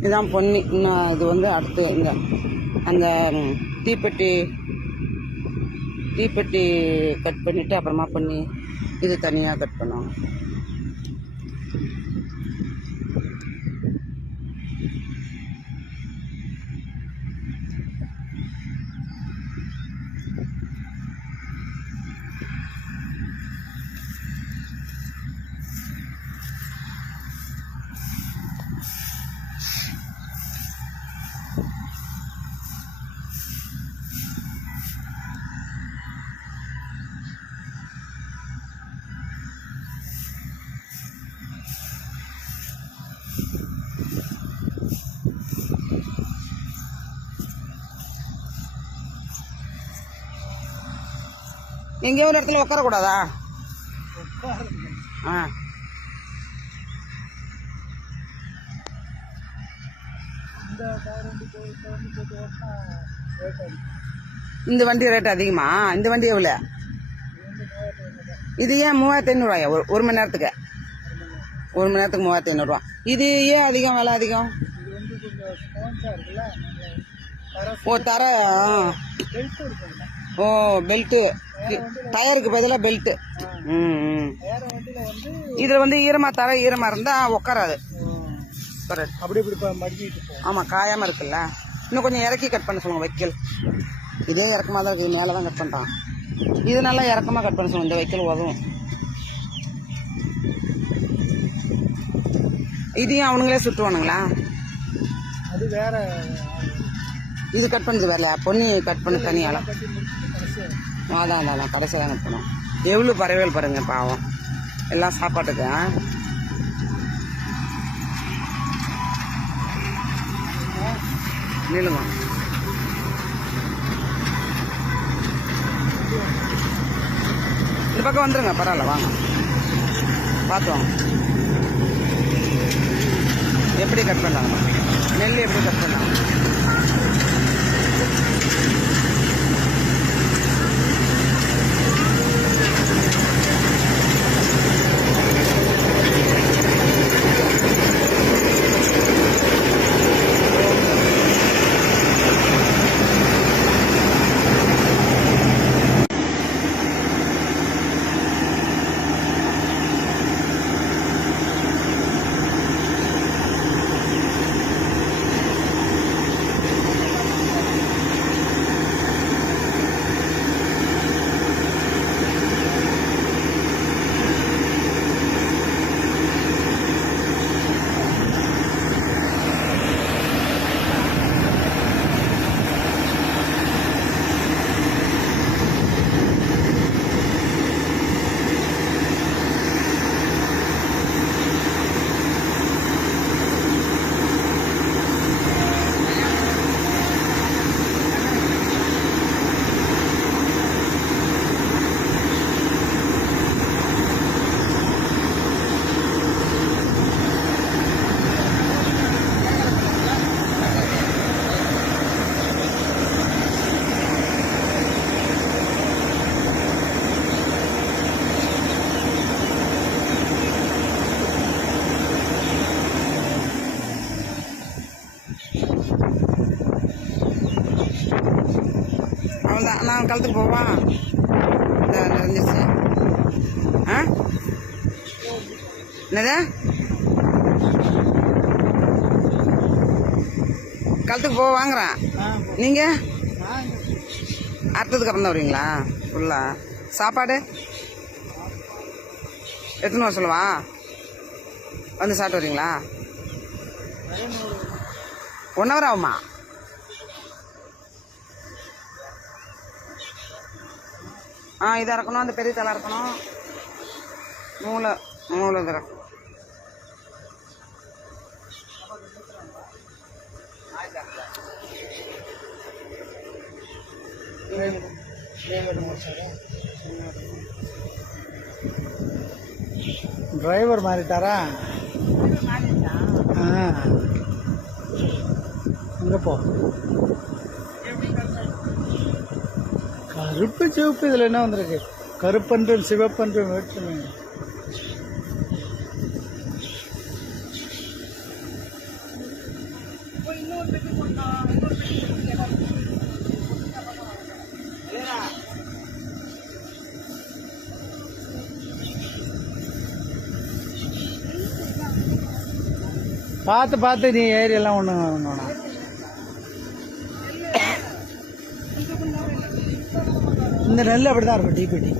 இதுதான் பொன்னி. இன்னும் இது வந்து அடுத்து இந்த அந்த தீப்பெட்டி தீப்பெட்டி கட் பண்ணிவிட்டு அப்புறமா பண்ணி இது தனியாக கட் பண்ணுவோம் எங்கேயோ ஒரு இடத்துல உட்காரக்கூடாதா? ஆ. இந்த வண்டி ரேட் அதிகம். இந்த வண்டி எவ்வளோ? இது ஏன் மூவாயிரத்தி ஐநூறுவாயா ஒரு ஒரு மணி நேரத்துக்கு? ஒரு மணி நேரத்துக்கு மூவாயிரத்தி ஐநூறுரூவா இது ஏன் அதிகம் விலை அதிகம்? ஓ தர ஓ பெல்ட்டு டயருக்கு பதிலாக பெல்ட்டு வேற இதில் வந்து ஈரமாக தர ஈரமாக இருந்தால் உட்காராது அப்படி இப்படி ஆமாம் காயாமல் இருக்குல்ல. இன்னும் கொஞ்சம் இறக்கி கட் பண்ண சொல்லுங்க வைக்கல். இதே இறக்கமாக தான் இருக்குது மேலே தான் கட் பண்ணுறான் இது நல்லா இறக்கமாக கட் பண்ண சொல்லுங்க இந்த வைக்கல் உதவும். இதையும் அவனுங்களே சுட்டுவானுங்களா? அது வேற இது கட் பண்ணது வேலையா பொன்னி கட் பண்ண தனியாலாம் கடைசியாக அதான் அதான் அதான் கடைசியாக தான் எவ்வளோ பறவைகள் பாருங்க பாவம். எல்லாம் சாப்பாட்டுக்கு ஆ? இந்த பக்கம் வந்துருங்க பரவாயில்ல வாங்க. பார்த்தோம் எப்படி கட் பண்ணாங்க நெல் எப்படி கட் பண்ணாங்க அவன்தான் நான் கழுத்துக்கு போவா? இந்த ஆ? என்னது? கழுத்துக்கு போக வாங்குறேன் நீங்கள் அறுத்ததுக்கு அப்புறம் தான் வருவீங்களா? ஃபுல்லாக சாப்பாடு? எத்தனை வர சொல்லவா? வந்து சாப்பிட்டு வரீங்களா ஒன் ஹவர் ஆகுமா? ஆ இதாக இருக்கணும் அந்த பெரிய தலை இருக்கணும். மூளை மூளை இதில் டிரைவர் மாறிட்டாரா? ஆ. அங்கே போ. கருப்பு சிவப்பு இதில் என்ன வந்திருக்கு? கருப்பன்றும் சிவப்பன்றும் வேற்றுமை. பார்த்து பார்த்து நீ ஏரியெல்லாம் ஒன்று வேணும் இந்த நெல் அப்படி தான் இருக்கும் டிபிடி